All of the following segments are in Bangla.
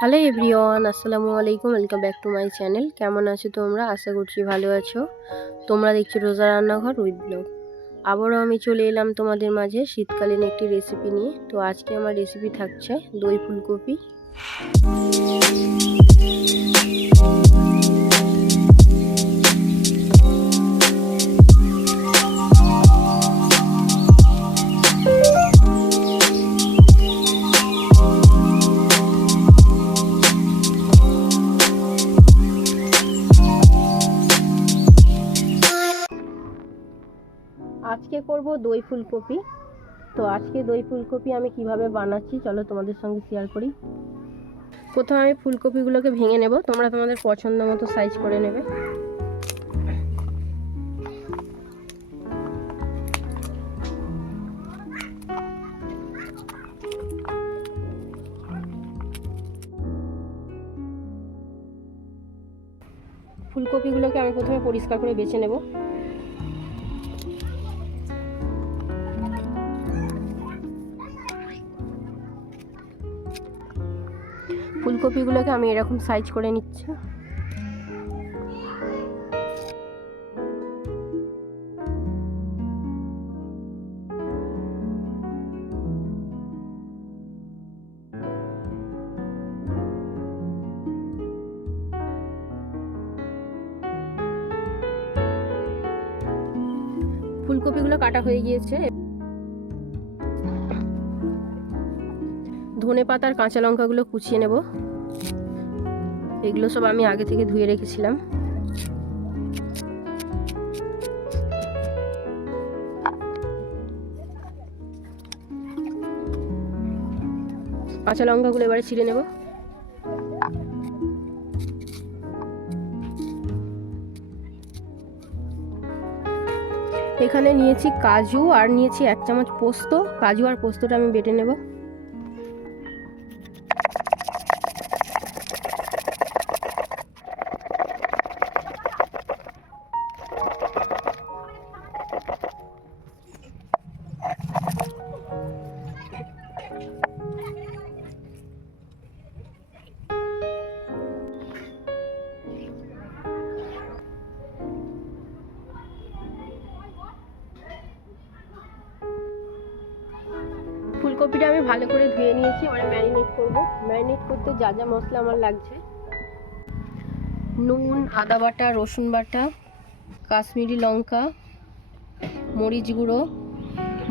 হ্যালো এভরিওয়ান, আসসালামু আলাইকুম। Welcome back to my channel. কেমন আছো তোমরা? আশা করছি ভালো আছো। তোমরা দেখছো রোজা রান্নাঘর উইথ ব্লগ। আবারও আমি চলে এলাম তোমাদের মাঝে শীতকালীন একটি রেসিপি নিয়ে। তো আজকে আমার রেসিপি থাকছে দই ফুলকপি। আজকে করব দই ফুলকপি। তো আজকে দই ফুলকপি আমি কিভাবে বানাচ্ছি চলো তোমাদের সঙ্গে শেয়ার করি। প্রথমে আমি ফুলকপিগুলোকে ভেঙে নেব। তোমরা তোমাদের পছন্দ মতো সাইজ করে নেবে। ফুলকপিগুলোকে আমি প্রথমে পরিষ্কার করে বেছে নেব। ফুলকপিগুলোকে আমি এরকম সাইজ করে নিচ্ছি। ফুলকপিগুলো কাটা হয়ে গিয়েছে। ধনে পাতার কাঁচা লঙ্কাগুলো কুচিয়ে নেব। এগুলো সব আমি আগে থেকে ধুয়ে রেখেছিলাম। কাঁচা লঙ্কাগুলো এবারে ছিঁড়ে নেব। এখানে নিয়েছি কাজু আর নিয়েছি 1 চামচ পোস্ত। কাজু আর পোস্তটা আমি বেটে নেব। ফুলকপিটা আমি ভালো করে ধুয়ে নিয়েছি। এবারে ম্যারিনেট করব। ম্যারিনেট করতে যা যা মশলা আমার লাগছে: নুন, আদা বাটা, রসুন বাটা, কাশ্মীরি লঙ্কা, মরিচ গুঁড়ো,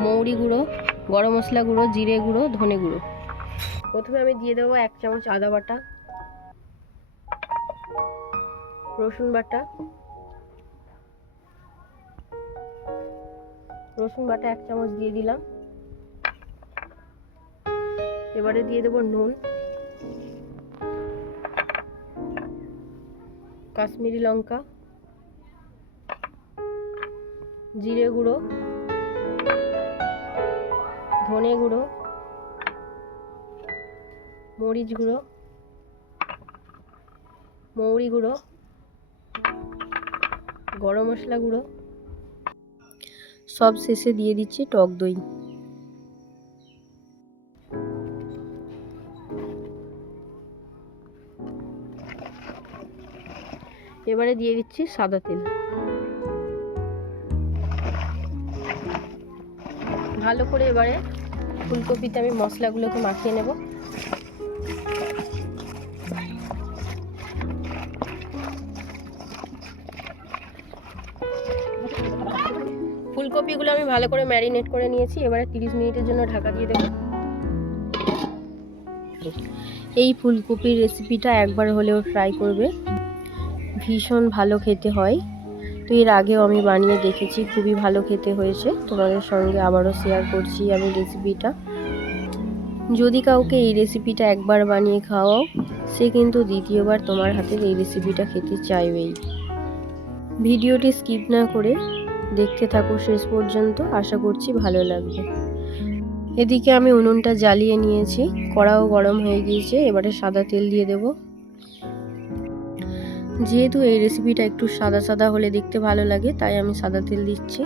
মৌরি গুঁড়ো, গরম মশলা গুঁড়ো, জিরে গুঁড়ো, ধনে গুঁড়ো। প্রথমে আমি দিয়ে দেবো 1 চামচ আদা বাটা, রসুন বাটা, 1 চামচ দিয়ে দিলাম। এবারে দিয়ে দেবো নুন, কাশ্মীরি লঙ্কা, জিরে গুঁড়ো, ধনে গুঁড়ো, মরিচ গুঁড়ো, মৌরি গুঁড়ো, গরম মশলা গুঁড়ো। সব শেষে দিয়ে দিচ্ছি টক দই। এবারে দিয়ে দিচ্ছি সাদা তেল। ভালো করে এবারে ফুলকপিতে আমি মশলাগুলোকে মাখিয়ে নেব। ফুলকপিগুলো আমি ভালো করে ম্যারিনেট করে নিয়েছি। এবারে 30 মিনিটের জন্য ঢাকা দিয়ে দেব। এই ফুলকপির রেসিপিটা একবার হলেও ট্রাই করবে, ভীষণ ভালো খেতে হয়। তো এর আগেও আমি বানিয়ে দেখেছি, খুবই ভালো খেতে হয়েছে। তোমাদের সঙ্গে আবারও শেয়ার করছি আমি রেসিপিটা। যদি কাউকে এই রেসিপিটা একবার বানিয়ে খাওয়াও, সে কিন্তু দ্বিতীয়বার তোমার হাতের এই রেসিপিটা খেতে চাইবেই। ভিডিওটি স্কিপ না করে দেখতে থাকো শেষ পর্যন্ত, আশা করছি ভালো লাগবে। এদিকে আমি উনুনটা জ্বালিয়ে নিয়েছি, কড়াও গরম হয়ে গিয়েছে। এবারে সাদা তেল দিয়ে দেব। যেহেতু এই রেসিপিটা একটু সাদা সাদা হলে দেখতে ভালো লাগে, তাই আমি সাদা তেল দিচ্ছি।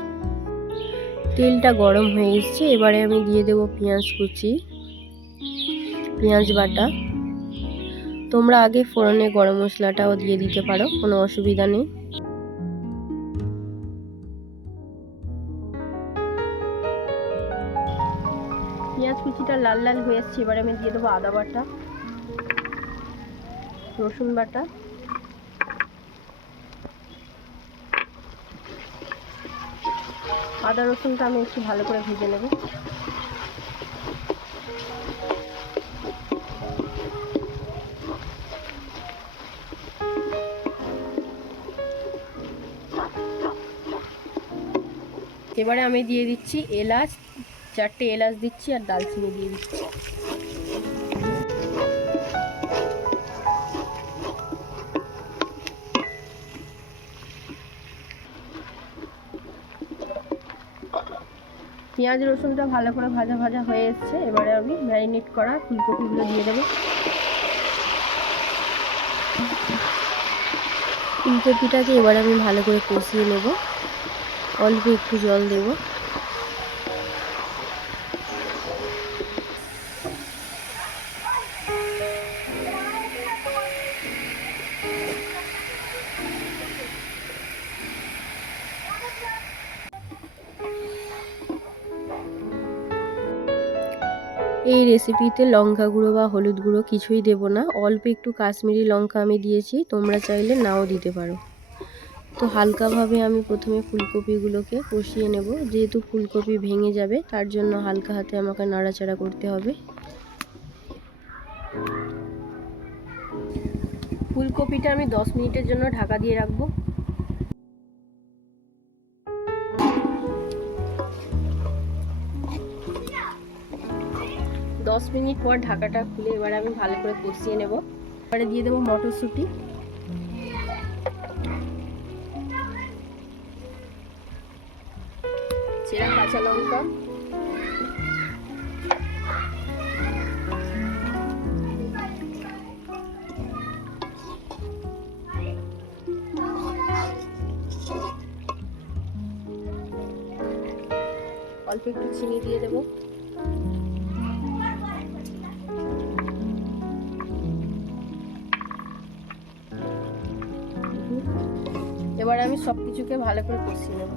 তেলটা গরম হয়ে এসেছে। এবারে আমি দিয়ে দেব পেঁয়াজ কুচি, পেঁয়াজ বাটা, তোমরা আগে ফোড়নে গরম মশলাটাও দিয়ে দিতে পারো, কোনো অসুবিধা নেই। পেঁয়াজ কুচিটা লাল লাল হয়ে এসছে, এবারে আমি দিয়ে দেবো আদা বাটা, রসুন বাটা, আদা রসুনটা আমি একটু ভালো করে ভেজে নেব। এবারে আমি দিয়ে দিচ্ছি এলাচ, 4টে এলাচ দিচ্ছি আর দালচিনি দিয়ে দিচ্ছি। পেঁয়াজ রসুনটা ভালো করে ভাজা ভাজা হয়ে এসছে, এবারে আমি ম্যারিনেট করা ফুলকপিগুলো দিয়ে দেবো। ফুলকপিটাকে এবারে আমি ভালো করে কষিয়ে নেব, অল্প একটু জল দেব। এই রেসিপিতে লঙ্কা গুঁড়ো বা হলুদ গুঁড়ো কিছুই দেব না, অল্প একটু কাশ্মীরি লঙ্কা আমি দিয়েছি, তোমরা চাইলে নাও দিতে পারো। তো হালকাভাবে আমি প্রথমে ফুলকপিগুলোকে কষিয়ে নেব, যেহেতু ফুলকপি ভেঙে যাবে তার জন্য হালকা হাতে আমাকে নাড়াচাড়া করতে হবে। ফুলকপিটা আমি 10 মিনিটের জন্য ঢাকা দিয়ে রাখবো। 10 মিনিট পর ঢাকাটা খুলে এবারে আমি ভালো করে কষিয়ে নেব। এবারে দিয়ে দেবো মটরশুঁটি, চেরা কাঁচা লঙ্কা, অল্প একটু চিনি দিয়ে দেবো। এবার আমি সবকিছুকে ভালো করে কষিয়ে নেব।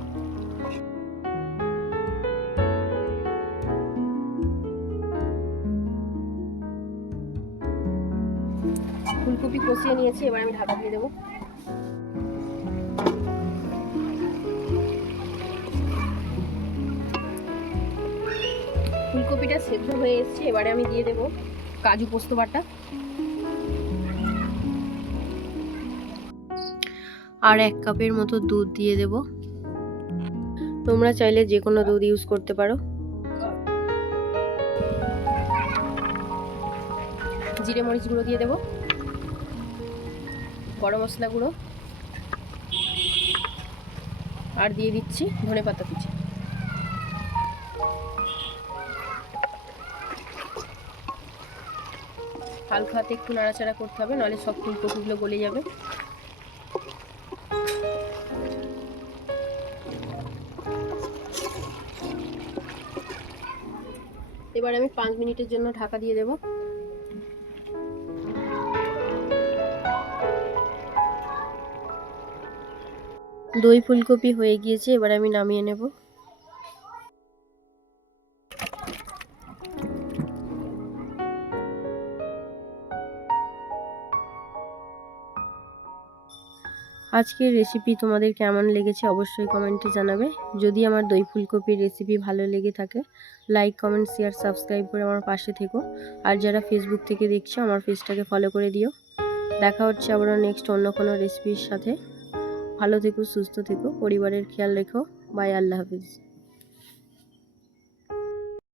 ফুলকপি কষিয়ে নিয়েছি, এবার আমি ঢাকা দিয়ে দেবো। ফুলকপিটা সেদ্ধ হয়ে এসেছে, এবারে আমি দিয়ে দেবো কাজু পোস্ত বাটা আর 1 কাপের মতো দুধ দিয়ে দেব। তোমরা চাইলে যে কোনো দুধ ইউজ করতে পারো। জিরে মরিচ গুঁড়ো দিয়ে দেব, গরম মশলা গুঁড়ো, আর দিয়ে দিচ্ছি ধনেপাতা কুচি। হালকা হাতে একটু নাড়াচাড়া করতে হবে, নাহলে সব ফুলকপিগুলো গলে যাবে। এবার আমি 5 মিনিটের জন্য ঢাকা দিয়ে দেব। দই ফুলকপি হয়ে গিয়েছে, এবার আমি নামিয়ে নেব। আজকের রেসিপি তোমাদের কেমন লেগেছে অবশ্যই কমেন্টে জানাবে। যদি আমার দই ফুলকপির রেসিপি ভালো লেগে থাকে লাইক কমেন্ট শেয়ার সাবস্ক্রাইব করে আমার পাশে থেকো। আর যারা ফেসবুক থেকে দেখছো আমার পেজটাকে ফলো করে দিও। দেখা হচ্ছে আবার নেক্সট অন্য কোনো রেসিপির সাথে। ভালো থেকো, সুস্থ থেকো, পরিবারের খেয়াল রেখো। বাই, আল্লাহ হাফিজ।